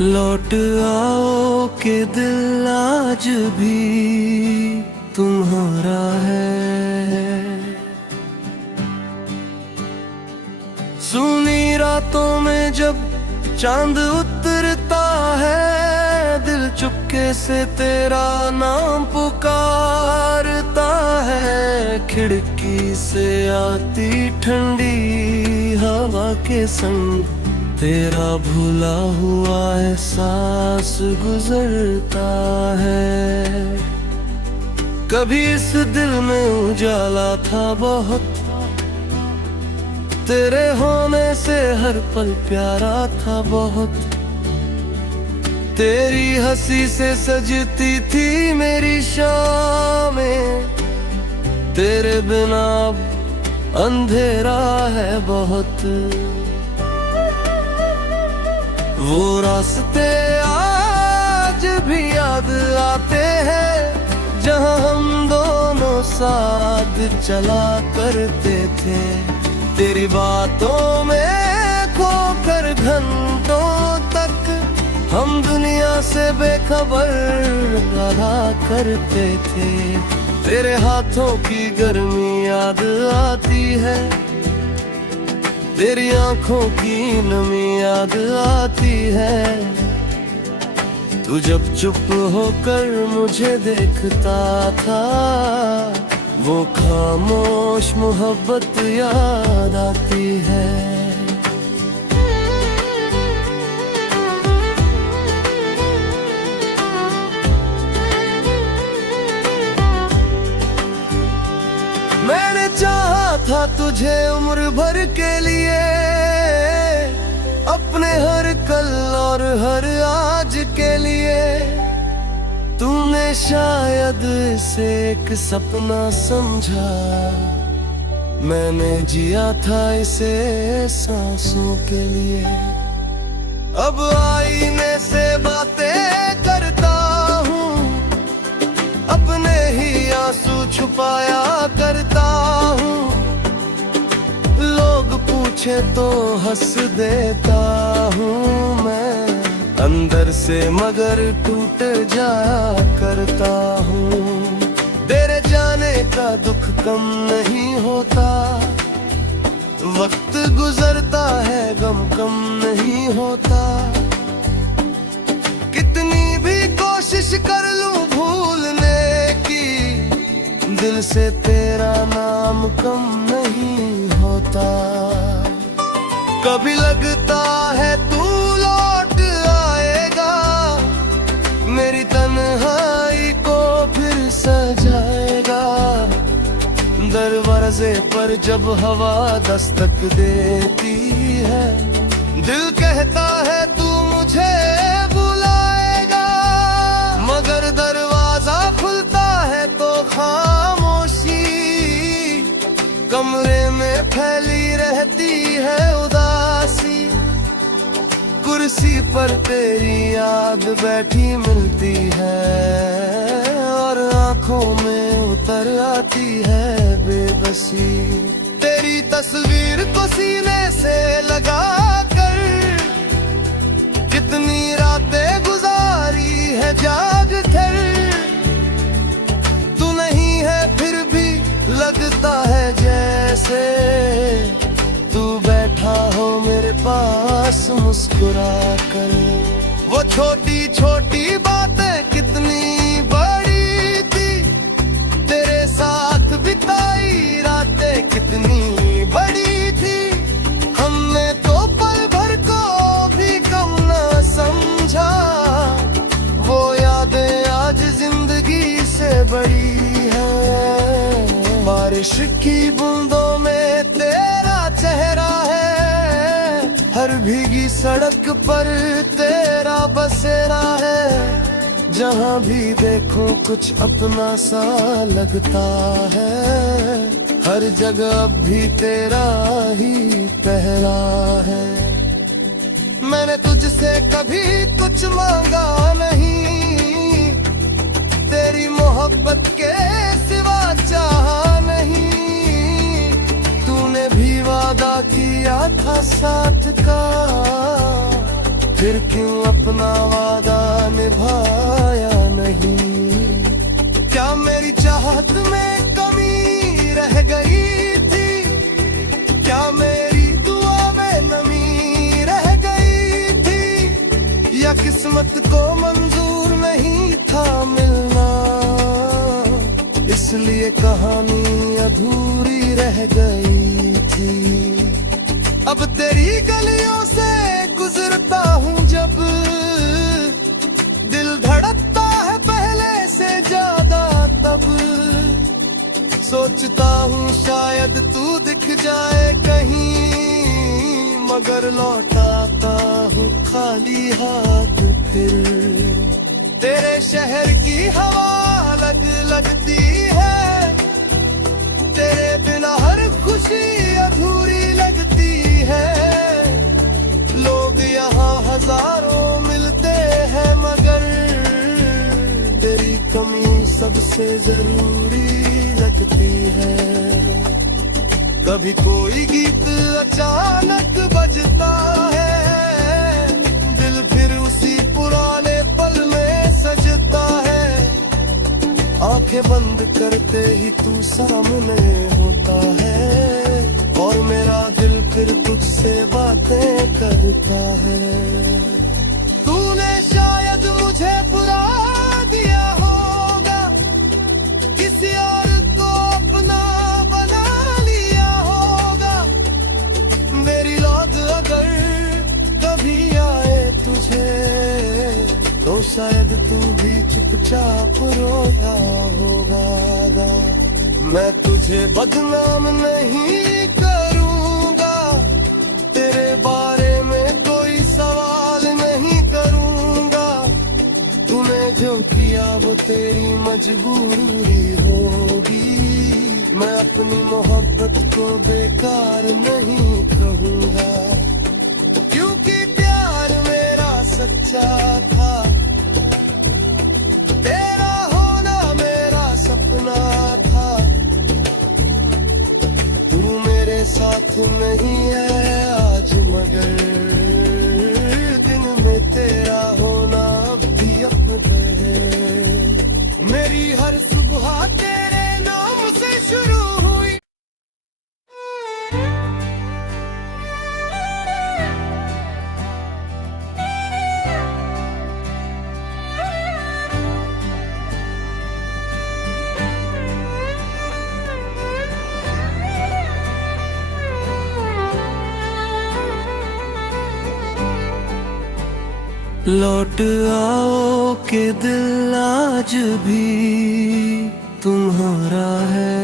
लौट आओ के दिल आज भी तुम्हारा है। सुनी रातों में जब चांद उतरता है, दिल चुपके से तेरा नाम पुकारता है। खिड़की से आती ठंडी हवा के संग तेरा भूला हुआ एहसास गुजरता है। कभी इस दिल में उजाला था बहुत, तेरे होने से हर पल प्यारा था बहुत। तेरी हंसी से सजती थी मेरी शामें, तेरे बिना अब अंधेरा है बहुत। वो रास्ते आज भी याद आते हैं, जहां हम दोनों साथ चला करते थे। तेरी बातों में खोकर घंटों तक हम दुनिया से बेखबर रहा करते थे। तेरे हाथों की गर्मी याद आती है, तेरी आंखों की नमी याद आती है। तू जब चुप होकर मुझे देखता था, वो खामोश मोहब्बत याद आती है। मैंने चाहा था तुझे उम्र भर के लिए, अपने हर कल और हर आज के लिए। तूने शायद इसे एक सपना समझा, मैंने जिया था इसे सांसों के लिए। अब आईने से बातें करता हूँ, अपने ही आंसू छुपाया करता हूँ। लोग पूछे तो हंस देता हूँ मैं, अंदर से मगर टूट जाया करता हूँ। तेरे जाने का दुख कम नहीं होता, वक्त गुजरता है गम कम नहीं होता। कितनी भी कोशिश कर लूं भूलने की, दिल से तेरा नाम कम नहीं होता। कभी लगता है तू लौट आएगा, मेरी तन्हाई को फिर सजाएगा। दरवाजे पर जब हवा दस्तक देती है, दिल कहता है तू मुझे बुलाएगा। मगर दरवाजा खुलता है तो खामोशी, कमरे में फैली रहती है उदासी। कुर्सी पर तेरी याद बैठी मिलती है, और आंखों में उतर आती है बेबसी। तेरी तस्वीर को सीने से लगा कर कितनी रातें गुजारी है जाग कर। तू नहीं है फिर भी लगता है जैसे तू बैठा हो मेरे पास मुस्कुरा कर। वो छोटी छोटी बातें कितनी बड़ी थी, तेरे साथ बिताई रातें कितनी बड़ी थी। हमने तो पल भर को भी कम न समझा, वो यादें आज जिंदगी से बड़ी है। बारिश की बूंदों में तेरा चेहरा है, हर भीगी सड़क पर तेरा बसेरा है। जहाँ भी देखूं कुछ अपना सा लगता है, हर जगह अब भी तेरा ही पहरा है। मैंने तुझसे कभी कुछ मांगा नहीं, तेरी मोहब्बत के सिवा चाहा नहीं। तूने भी वादा किया था साथ का, फिर क्यों अपना किस्मत को मंजूर नहीं था मिलना, इसलिए कहानी अधूरी रह गई थी। अब तेरी गलियों से गुजरता हूँ जब, दिल धड़कता है पहले से ज्यादा तब। सोचता हूँ शायद तू दिख जाए कहीं, मगर लौटाता हूँ खाली हाथ फिर। तेरे शहर की हवा अलग लगती है, तेरे बिना हर खुशी अधूरी लगती है। लोग यहाँ हजारों मिलते हैं मगर तेरी कमी सबसे जरूरी लगती है। कभी कोई गीत अचानक बजता है, दिल फिर उसी पुराने पल में सजता है। आंखें बंद करते ही तू सामने होता है, और मेरा दिल फिर तुझसे बातें करता है। तूने शायद मुझे बुरा दिया होगा, किसी और को अपना बना लिया होगा। मेरी याद अगर कभी आए तुझे, तो शायद तू भी चुपचाप रोया होगा। मैं तुझे बदनाम नहीं करूंगा, तेरे बारे में कोई सवाल नहीं करूंगा। तूने जो किया वो तेरी मजबूरी होगी, मैं अपनी मोहब्बत को बेकार नहीं कहूंगा। क्योंकि प्यार मेरा सच्चा था, तेरा होना मेरा सपना था। तू मेरे साथ नहीं है आज मगर दिन में तेरा होना अब भी अपने है। मेरी हर सुबह तेरे नाम से शुरू हुई। लौट आओ के दिल आज भी तुम्हारा है।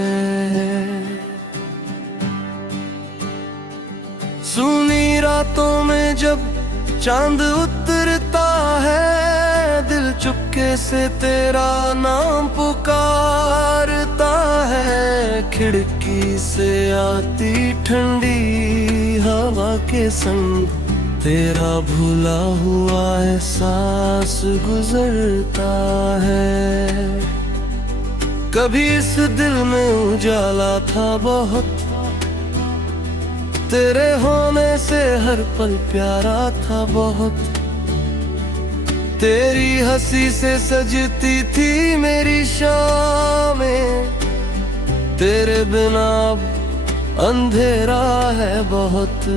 सुनी रातों में जब चांद उतरता है, दिल चुपके से तेरा नाम पुकारता है। खिड़की से आती ठंडी हवा के संग तेरा भूला हुआ एहसास गुजरता है। कभी इस दिल में उजाला था बहुत, तेरे होने से हर पल प्यारा था बहुत। तेरी हंसी से सजती थी मेरी शामें, तेरे बिना अब अंधेरा है बहुत।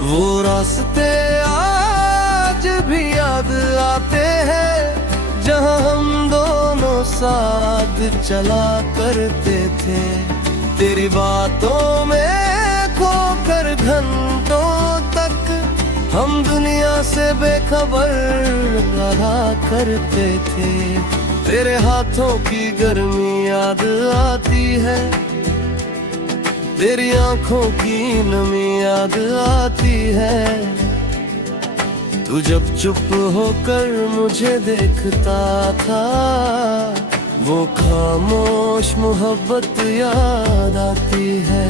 वो रास्ते आज भी याद आते हैं जहां हम दोनों साथ चला करते थे। तेरी बातों में खोकर घंटों तक हम दुनिया से बेखबर रहा करते थे। तेरे हाथों की गर्मी याद आती है, तेरी आंखों की नमी याद आती है। तू जब चुप होकर मुझे देखता था, वो खामोश मोहब्बत याद आती है।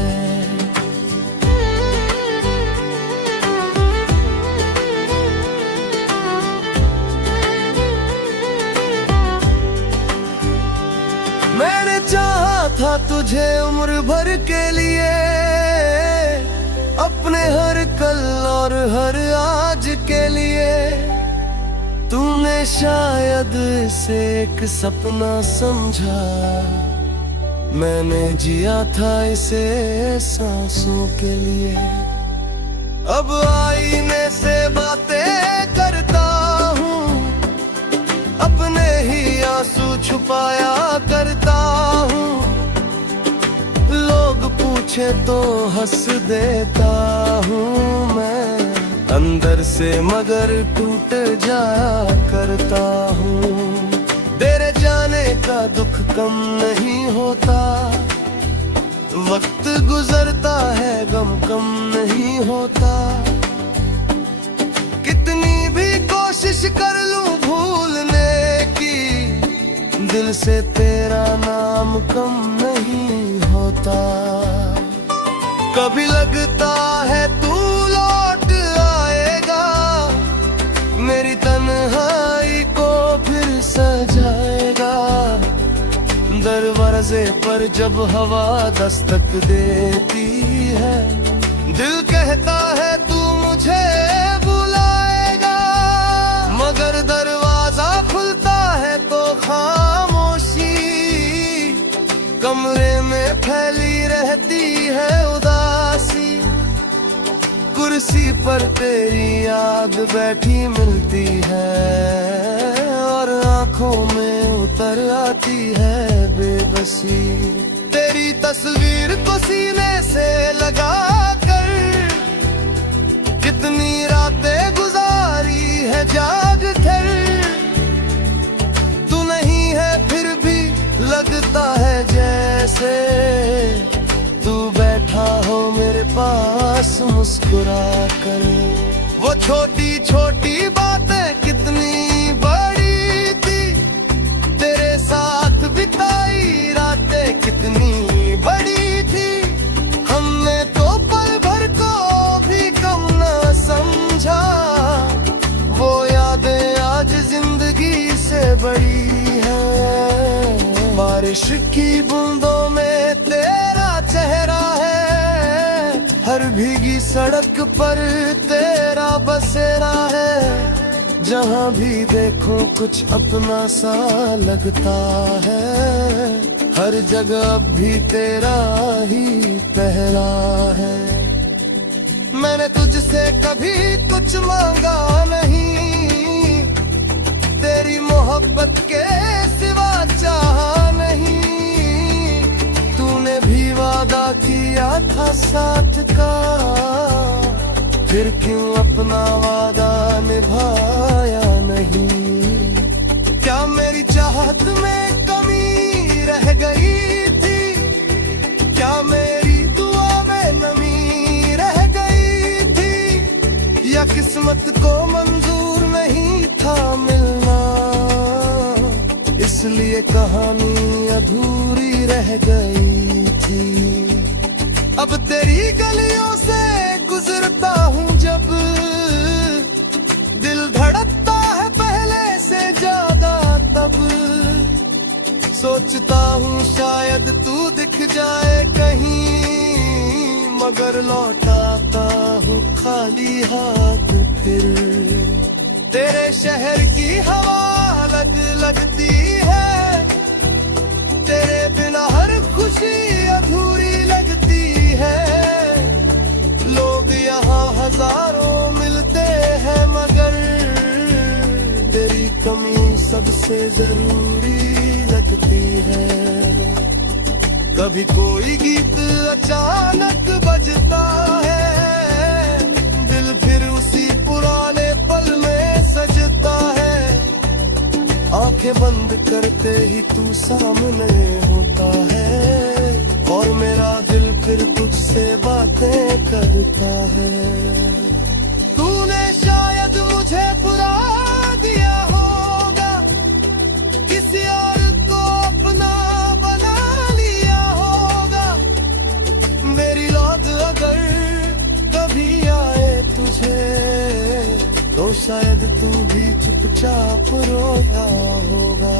मैंने चाहा था तुझे उम्र भर के लिए, अपने हर कल और हर आज के लिए। तूने शायद इसे एक सपना समझा, मैंने जिया था इसे सांसों के लिए। अब आए आईने से बातें करता हूँ, अपने ही आंसू छुपाया करता हूँ। लोग पूछे तो हंस देता हूँ मैं, अंदर से मगर टूट जाया करता हूँ। तेरे जाने का दुख कम नहीं होता, वक्त गुजरता है गम कम नहीं होता। कितनी भी कोशिश कर लूं भूलने की, दिल से तेरा नाम कम नहीं होता। कभी लगता है तू लौट आएगा, मेरी तन्हाई को फिर सजाएगा। दरवाजे पर जब हवा दस्तक देती है, दिल कहता है तू मुझे बुलाएगा। मगर दरवाजा खुलता है तो खामोशी, कमरे में फैली रहती है उदासी। कुर्सी पर तेरी याद बैठी मिलती है, और आंखों में उतर आती है बेबसी। तेरी तस्वीर को सीने से लगा कर कितनी रातें गुजारी है जाग कर। तू नहीं है फिर भी लगता है जैसे तू बैठा हो मेरे पास मुस्कुरा कर। वो छोटी छोटी बातें कितनी बड़ी थी, तेरे साथ बिताई रातें कितनी बड़ी थी। हमने तो पल भर को भी कम न समझा, वो यादें आज जिंदगी से बड़ी है। बारिश की बूंदों में तेरा चेहरा है, हर भीगी सड़क पर तेरा बसेरा है। जहाँ भी देखूं कुछ अपना सा लगता है, हर जगह अब भी तेरा ही पहरा है। मैंने तुझसे कभी कुछ मांगा नहीं, तेरी मोहब्बत के सिवा चाहा नहीं। तूने भी वादा किया था साथ का, फिर क्यों अपना वादा निभाया नहीं। क्या मेरी चाहत में कमी रह गई थी, क्या मेरी दुआ में नमी रह गई थी, या किस्मत को मंजूर नहीं था मिलना, इसलिए कहानी अधूरी रह गई थी। अब तेरी गलियों से गुजरता हूँ जब, दिल धड़कता है पहले से ज्यादा तब। सोचता हूँ शायद तू दिख जाए कहीं, मगर लौटाता हूँ खाली हाथ फिर। तेरे शहर की हवा अलग लगती है, तेरे बिना हर खुशी अधूरी लगती है। लोग यहाँ हजारों मिलते हैं, मगर तेरी कमी सबसे जरूरी लगती है। कभी कोई गीत अचानक बजता है, दिल फिर उसी पुराने पल में सजता है। आंखें बंद करते ही तू सामने होता है, और मेरा दिल फिर तुझसे बातें करता है। तूने शायद मुझे बुला दिया होगा, किसी और को अपना बना लिया होगा। मेरी याद अगर कभी आए तुझे, तो शायद तू भी चुपचाप रोया होगा।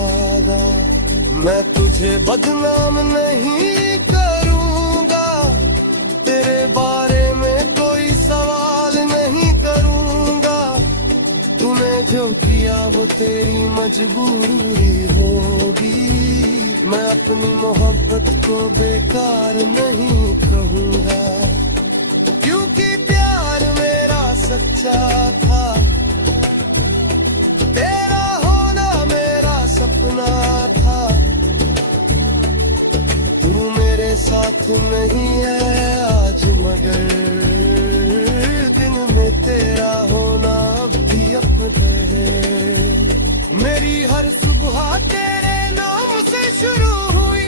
मैं तुझे बदनाम नहीं करूंगा, तेरे बारे में कोई सवाल नहीं करूंगा। तूने जो किया वो तेरी मजबूरी होगी, मैं अपनी मोहब्बत को बेकार नहीं कहूंगा। क्योंकि प्यार मेरा सच्चा था। तेरा होना मेरा सपना था। तू मेरे साथ नहीं है आज, मगर दिन में तेरा होना अब भी अपने है। मेरी हर सुबह तेरे नाम से शुरू हुई।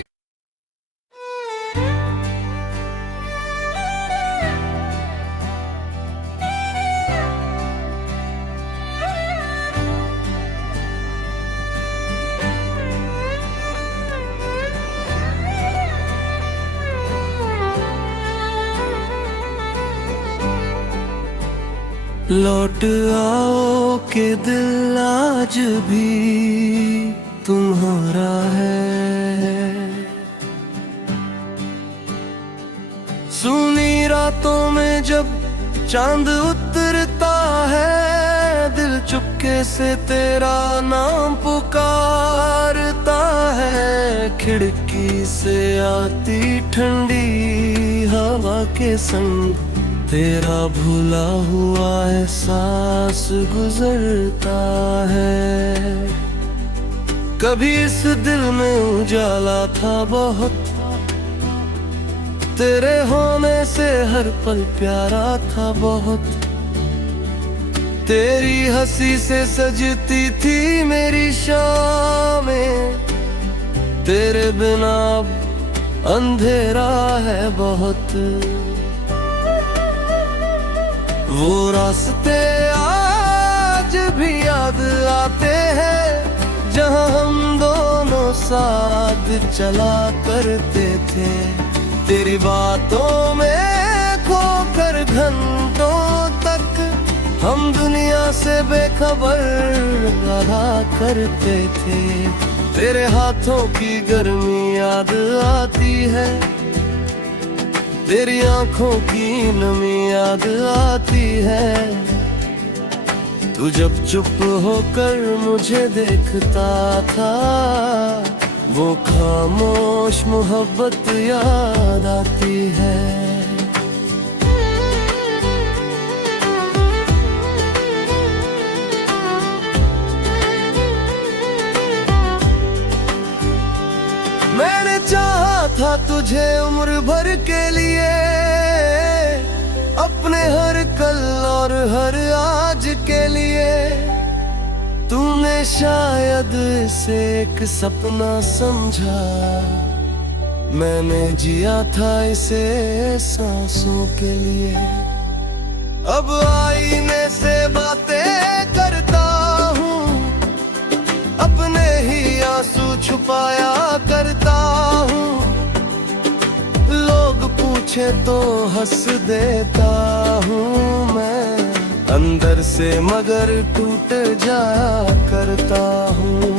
लौट आओ के दिल आज भी तुम्हारा है। सुनी रातों में जब चांद उतरता है, दिल चुपके से तेरा नाम पुकारता है। खिड़की से आती ठंडी हवा के संग तेरा भूला हुआ एहसास गुजरता है। कभी इस दिल में उजाला था बहुत, तेरे होने से हर पल प्यारा था बहुत। तेरी हंसी से सजती थी मेरी शामें, तेरे बिना अंधेरा है बहुत। वो रास्ते आज भी याद आते हैं जहां हम दोनों साथ चला करते थे। तेरी बातों में खोकर घंटों तक हम दुनिया से बेखबर रहा करते थे। तेरे हाथों की गर्मी याद आती है, तेरी आंखों की नमी याद आती है। तू जब चुप होकर मुझे देखता था, वो खामोश मोहब्बत याद आती है। मैंने चाहा था तुझे उम्र भर के लिए, अपने हर कल और हर आज के लिए। तूने शायद इसे एक सपना समझा, मैंने जिया था इसे सांसों के लिए। अब आईने से बातें करता हूँ, अपने ही आंसू छुपाया करता हूँ। लोग पूछे तो हंस देता हूँ मैं, अंदर से मगर टूट जाया करता हूँ।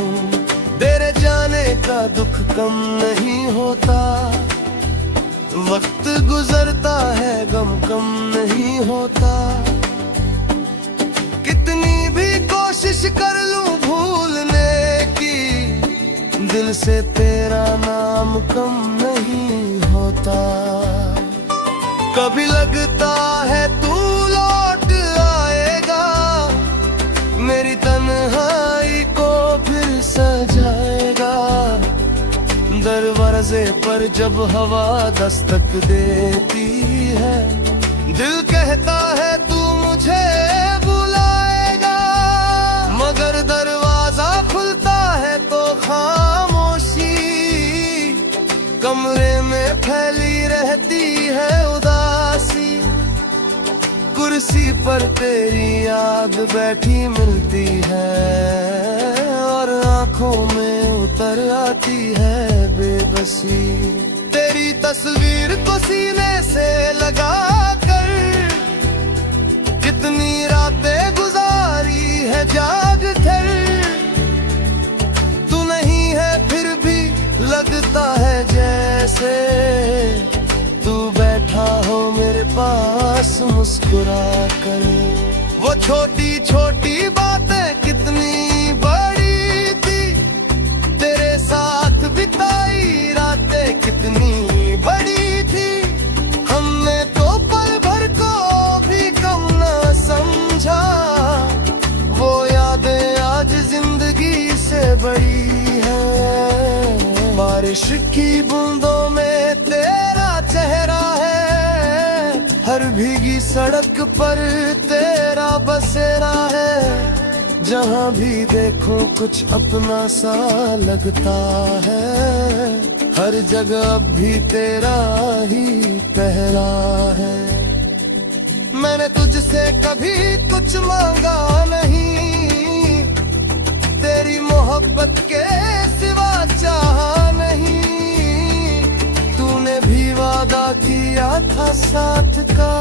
तेरे जाने का दुख कम नहीं होता, वक्त गुजरता है गम कम नहीं होता। कितनी भी कोशिश कर लूं भूलने की, दिल से तेरा नाम कम नहीं होता। कभी लगता है तू लौट आएगा, मेरी तन्हाई को फिर सजाएगा। दरवाजे पर जब हवा दस्तक देती है, दिल कहता है तू मुझे बुलाएगा। मगर दरवाजा खुलता है तो खामोशी, कमरे में फैली रहती है उदासी। कुर्सी पर तेरी याद बैठी मिलती है, और आंखों में उतर आती है बेबसी। तेरी तस्वीर को सीने से लगा कर कितनी रातें गुजारी है जाग कर। तू नहीं है फिर भी लगता है जैसे तू बैठा हो मेरे पास मुस्कुरा कर। वो छोटी छोटी बातें कितनी बड़ी थी, तेरे साथ बिताई रातें कितनी बड़ी थी। हमने तो पल भर को भी कम ना समझा। बारिश की बूंदों में तेरा चेहरा है, हर भीगी सड़क पर तेरा बसेरा है। जहाँ भी देखूं कुछ अपना सा लगता है, हर जगह अब भी तेरा ही पहरा है। मैंने तुझसे कभी कुछ मांगा नहीं, तेरी मोहब्बत के सिवा चाहा नहीं। तूने भी वादा किया था साथ का,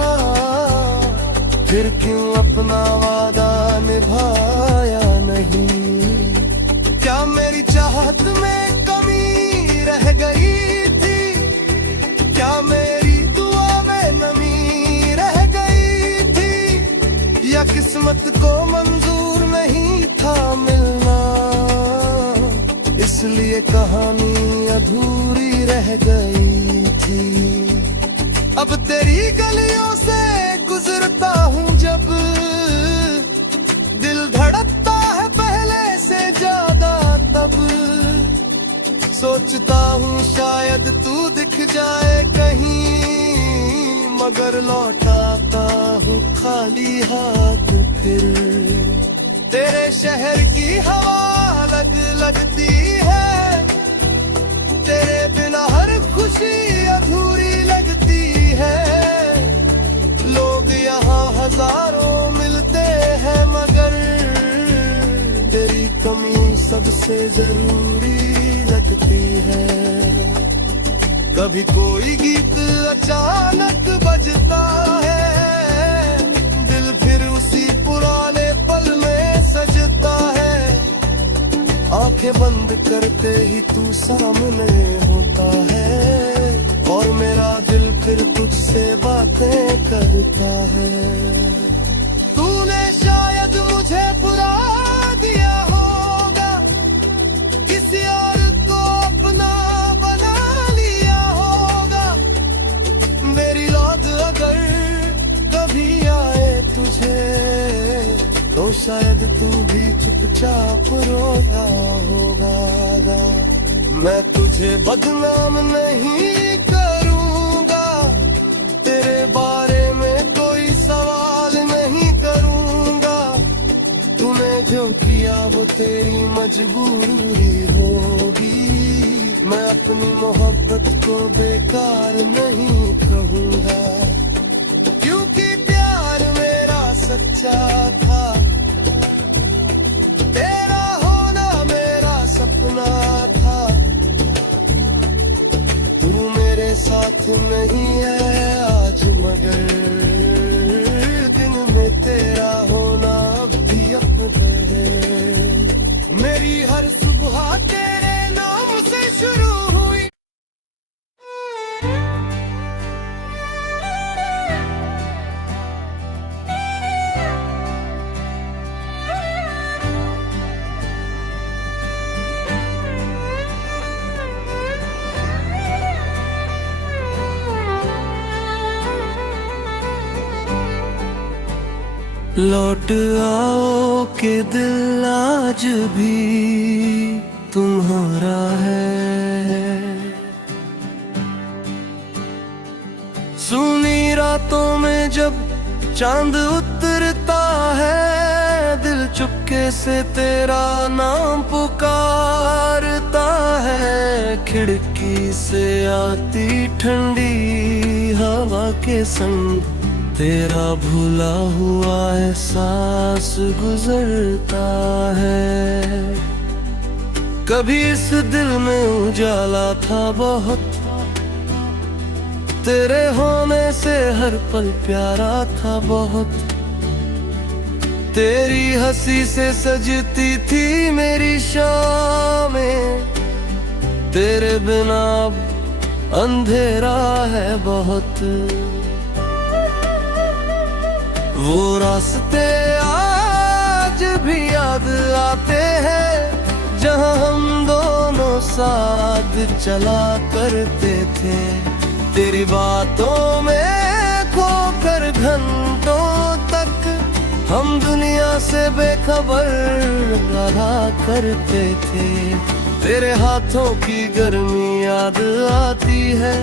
फिर क्यों अपना वादा निभाया नहीं। क्या मेरी चाहत में कमी रह गई थी, क्या मेरी दुआ में नमी रह गई थी, या किस्मत को मंजूर नहीं था मिलना, इसलिए कहानी अधूरी रह गई थी। अब तेरी गलियों से गुजरता हूँ जब, दिल धड़कता है पहले से ज्यादा तब। सोचता हूँ शायद तू दिख जाए कहीं, मगर लौटाता हूँ खाली हाथ फिर। तेरे शहर की हवा अलग लगती है, तेरे बिना हर खुशी अधूरी लगती है। लोग यहाँ हजारों मिलते हैं, मगर तेरी कमी सबसे जरूरी लगती है। कभी कोई गीत अचानक बजता है, दिल फिर उसी पुराने पल में सजता है। आंखें बंद करते ही तू सामने होता है, और मेरा दिल फिर तुझसे बातें करता है। तूने शायद मुझे बुला दिया होगा, किसी और को अपना बना लिया होगा। मेरी याद अगर कभी आए तुझे, तो शायद तू भी चुपचाप रोया होगा। मैं तुझे बदनाम नहीं करूंगा, तेरे बारे में कोई सवाल नहीं करूंगा। तूने जो किया वो तेरी मजबूरी होगी, मैं अपनी मोहब्बत को बेकार नहीं कहूंगा। क्योंकि प्यार मेरा सच्चा था, तेरा होना मेरा सपना था। तू मेरे साथ नहीं है आज, मगर दिन में तेरा होना अब भी अपने है। मेरी हर सुबह तेरे नाम से शुरू हुई। लौट आओ के दिल आज भी तुम्हारा है। सुनी रातों में जब चांद उतरता है, दिल चुपके से तेरा नाम पुकारता है। खिड़की से आती ठंडी हवा के संग तेरा भूला हुआ एहसास गुजरता है। कभी इस दिल में उजाला था बहुत, तेरे होने से हर पल प्यारा था बहुत। तेरी हंसी से सजती थी मेरी शामें, तेरे बिना अब अंधेरा है बहुत। वो रास्ते आज भी याद आते हैं, जहाँ हम दोनों साथ चला करते थे। तेरी बातों में खोकर घंटों तक हम दुनिया से बेखबर रहा करते थे। तेरे हाथों की गर्मी याद आती है,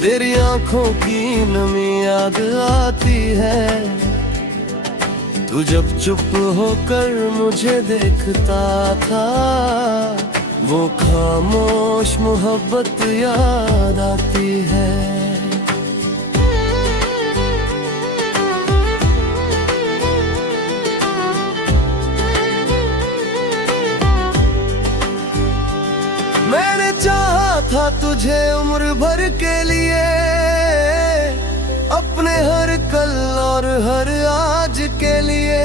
तेरी आंखों की नमी याद आती है। तू जब चुप होकर मुझे देखता था, वो खामोश मोहब्बत याद आती है। मैंने चाहा था तुझे उम्र भर के लिए, अपने हर कल और हर आज के लिए।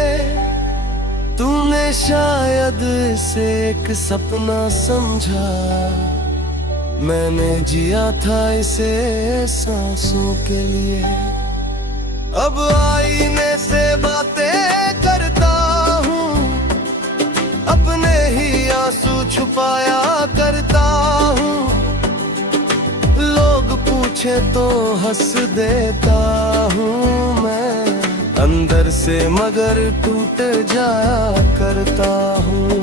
तूने शायद इसे एक सपना समझा, मैंने जिया था इसे सांसों के लिए। अब आईने से बातें करता हूँ, अपने ही आंसू छुपाया करता हूँ। लोग पूछे तो हंस देता हूँ मैं, अंदर से मगर टूट जाया करता हूँ।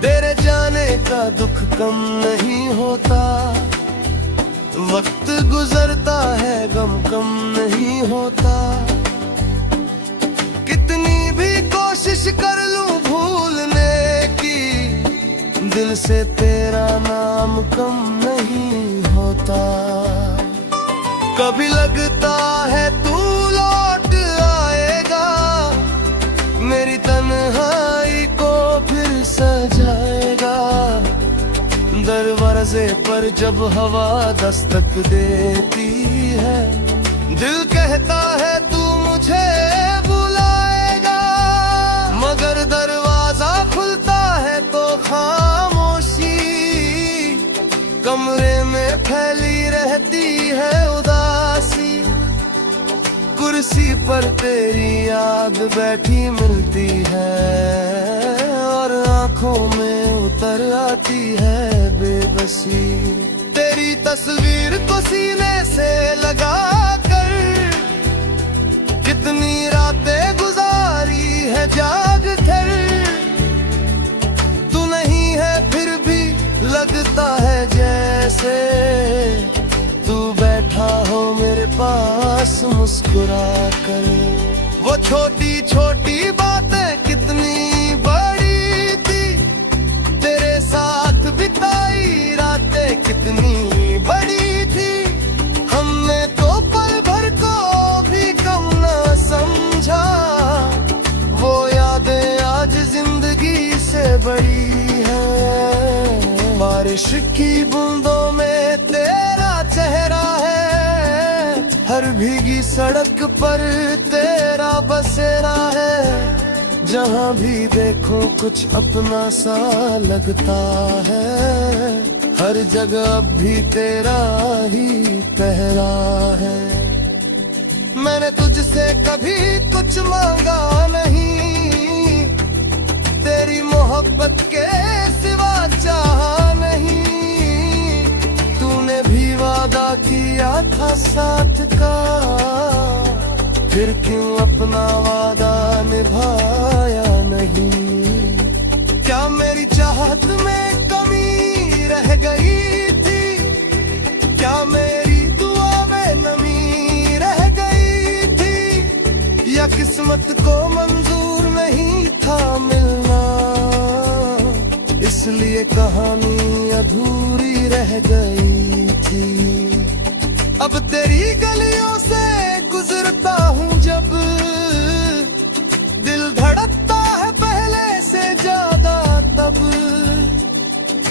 तेरे जाने का दुख कम नहीं होता, वक्त गुजरता है गम कम नहीं होता। कितनी भी कोशिश कर लूं भूलने की, दिल से तेरा नाम कम नहीं होता। कभी लगता है तू लौट आएगा, मेरी तन्हाई को फिर सजाएगा। दरवाजे पर जब हवा दस्तक देती है, दिल कहता है तू मुझे बुलाएगा। मगर दरवाजा खुलता है तो खामोशी, कमरे में फैली रहती है उदासी। कुर्सी पर तेरी याद बैठी मिलती है, और आंखों में उतर आती है बेबसी। तेरी तस्वीर को सीने से लगा कर कितनी रातें गुजारी है जाग कर। तू नहीं है फिर भी लगता है जैसे तू बैठा हो मेरे पास मुस्कुरा कर। वो छोटी छोटी बातें कितनी बड़ी थी, तेरे साथ बिताई रातें कितनी बड़ी थी। हमने तो पल भर को भी कम न समझा, वो यादें आज जिंदगी से बड़ी है। बारिश की बूंदों में तेरा चेहरा है, हर भीगी सड़क पर तेरा बसेरा है। जहाँ भी देखो कुछ अपना सा लगता है, हर जगह अब भी तेरा ही पहरा है। मैंने तुझसे कभी कुछ मांगा नहीं, तेरी मोहब्बत के सिवा चाहा नहीं। तूने भी वादा किया था साथ का, फिर क्यों अपना वादा निभाया नहीं। क्या मेरी चाहत में कमी रह गई थी, क्या मेरी दुआ में नमी रह गई थी, या किस्मत को मंजूर नहीं था मिलना, इसलिए कहानी अधूरी रह गई थी। अब तेरी गलियों से गुजरता हूँ जब, दिल धड़कता है पहले से ज्यादा तब।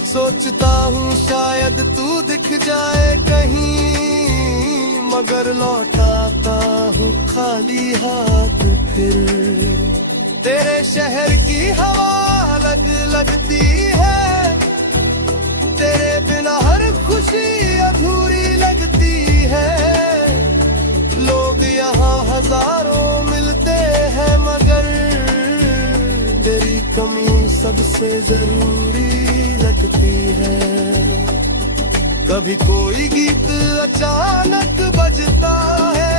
सोचता हूँ शायद तू दिख जाए कहीं, मगर लौटाता हूँ खाली हाथ फिर। तेरे शहर की हवा अलग लगती है, तेरे बिना हर खुशी अधूरी लगती है। लोग यहाँ हजारों मिलते हैं, मगर तेरी कमी सबसे जरूरी लगती है। कभी कोई गीत अचानक बजता है,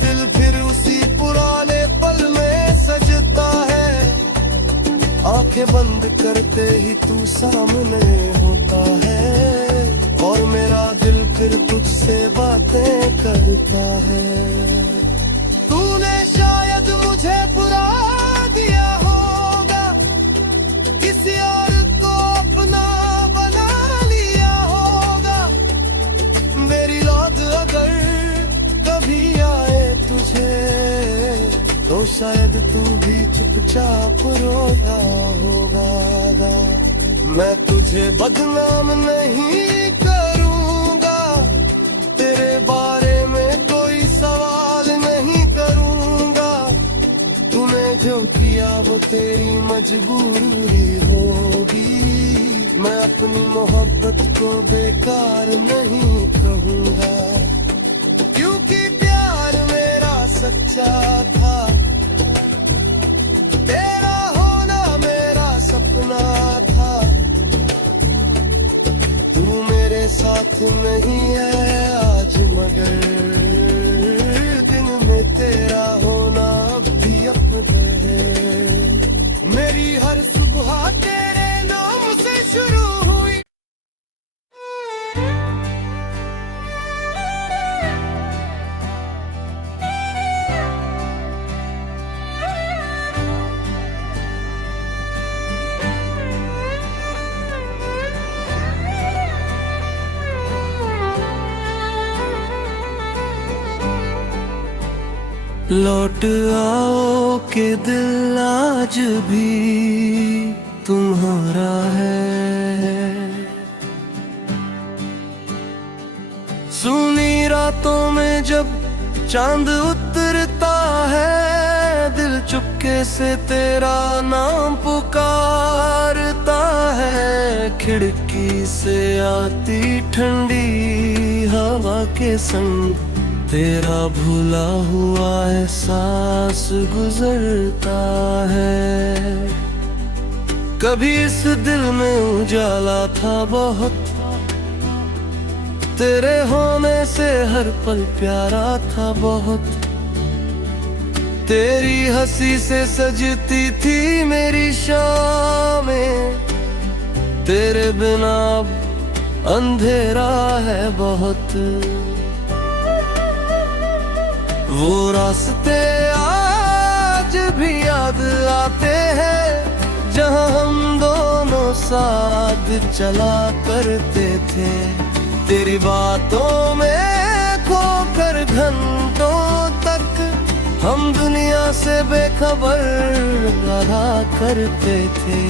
दिल फिर उसी पुराने पल में सजता है। आंखें बंद करते ही तू सामने होता है, और मेरा दिल फिर तुझसे बातें करता है। तूने शायद मुझे बुरा दिया होगा, किसी और को अपना बना लिया होगा। मेरी याद अगर कभी आए तुझे, तो शायद तू भी चुपचाप रोया होगा। मैं तुझे बदनाम नहीं करूंगा, तेरे बारे में कोई सवाल नहीं करूंगा। तूने जो किया वो तेरी मजबूरी होगी, मैं अपनी मोहब्बत को बेकार नहीं कहूंगा। क्योंकि प्यार मेरा सच्चा था, तेरा होना मेरा सपना था। तू मेरे साथ नहीं है आज, मगर दिन में तेरा होना अब भी अपना है। मेरी हर सुबह तेरे नाम से शुरू हुई। लौट आओ के दिल आज भी तुम्हारा है। सुनी रातों में जब चांद उतरता है, दिल चुपके से तेरा नाम पुकारता है। खिड़की से आती ठंडी हवा के संग तेरा भूला हुआ एहसास गुजरता है। कभी इस दिल में उजाला था बहुत, तेरे होने से हर पल प्यारा था बहुत। तेरी हंसी से सजती थी मेरी शामें, तेरे बिना अब अंधेरा है बहुत। वो रास्ते आज भी याद आते हैं, जहां हम दोनों साथ चला करते थे। तेरी बातों में खोकर घंटों तक हम दुनिया से बेखबर रहा करते थे।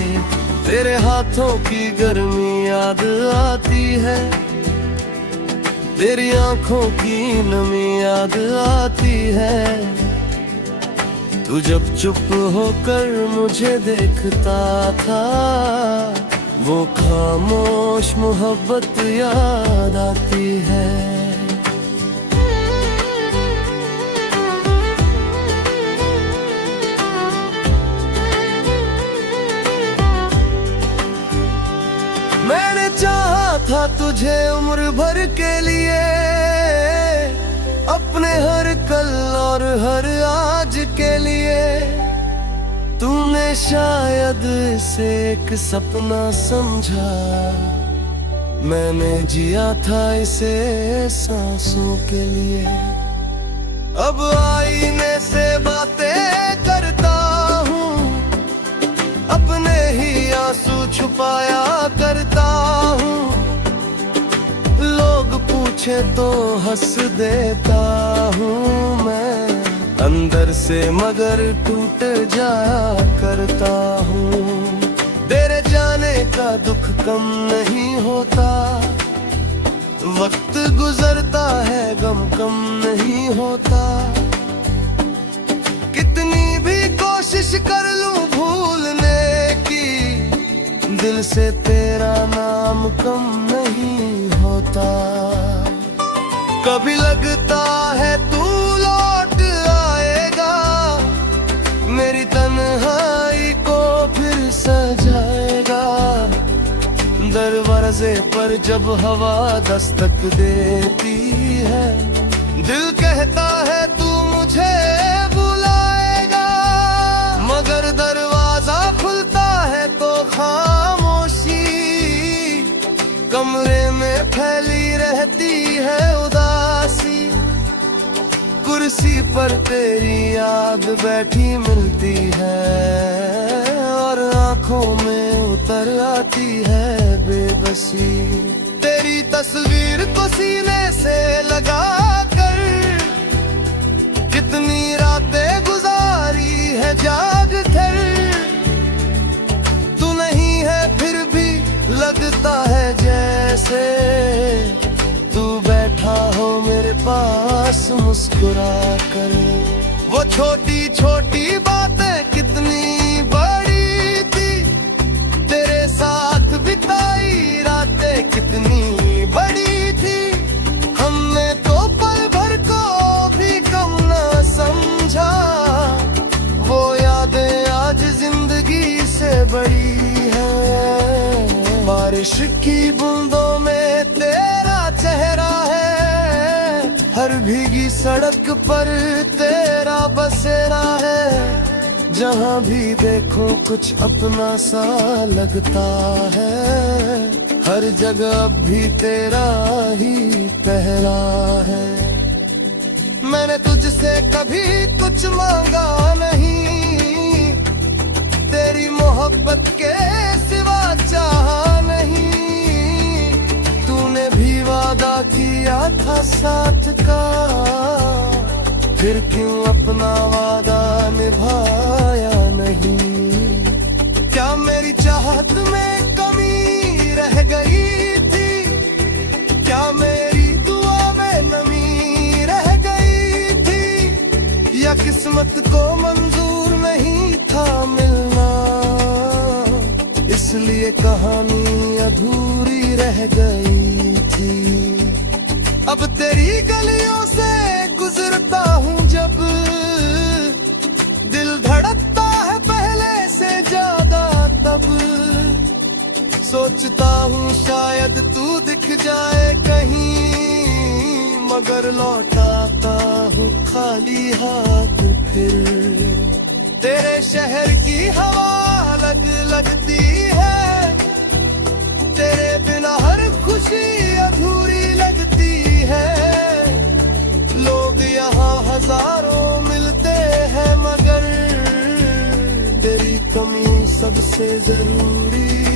तेरे हाथों की गर्मी याद आती है, तेरी आंखों की नमी याद आती है। तू जब चुप होकर मुझे देखता था, वो खामोश मोहब्बत याद आती है। मैंने चाहा था तुझे उम्र भर के लिए, अपने हर कल और हर आज के लिए। तूने शायद इसे एक सपना समझा, मैंने जिया था इसे सांसों के लिए। अब आईने से बातें करता हूँ, अपने ही आंसू छुपाया करता हूँ। लोग पूछे तो हंस देता हूँ मैं, अंदर से मगर टूट जाया करता हूँ। तेरे जाने का दुख कम नहीं होता, वक्त गुजरता है गम कम नहीं होता। कितनी भी कोशिश कर लूं भूलने की, दिल से तेरा नाम कम नहीं होता। कभी लगता है तू लौट आएगा, मेरी तन्हाई को फिर सजाएगा। दरवाजे पर जब हवा दस्तक देती है, दिल कहता है तू मुझे बुलाएगा। मगर दरवाजा खुलता है तो पर तेरी याद बैठी मिलती है, और आंखों में उतर आती है बेबसी। तेरी तस्वीर को सीने से लगा कर कितनी रातें गुजारी है जाग कर। तू नहीं है फिर भी लगता है जैसे तू बैठा हो मेरे पास मुस्कुरा कर। वो छोटी छोटी बातें कितनी बड़ी थी, तेरे साथ बिताई रातें कितनी बड़ी थी। हमने तो पल भर को भी कम ना समझा, वो यादें आज जिंदगी से बड़ी है। बारिश की बूंदों में तेरा चेहरा है, हर भीगी सड़क पर तेरा बसेरा है। जहाँ भी देखूं कुछ अपना सा लगता है, हर जगह अब भी तेरा ही पहरा है। मैंने तुझसे कभी कुछ मांगा नहीं, तेरी मोहब्बत के सिवा चाहा नहीं। तूने भी वादा किया था साथ का, फिर क्यों अपना वादा निभाया नहीं। क्या मेरी चाहत में कमी रह गई थी, क्या मेरी दुआ में नमी रह गई थी, या किस्मत को मंजूर नहीं था मिलना, इसलिए कहानी अधूरी रह गई थी। अब तेरी गलियों से गुजरता हूँ जब, दिल धड़कता है पहले से ज्यादा तब। सोचता हूँ शायद तू दिख जाए कहीं, मगर लौटाता हूँ खाली हाथ फिर। तेरे शहर की हवा अलग लगती है, तेरे बिना हर खुशी अधूरी लगती है। लोग यहाँ हजारों मिलते हैं, मगर तेरी कमी सबसे जरूरी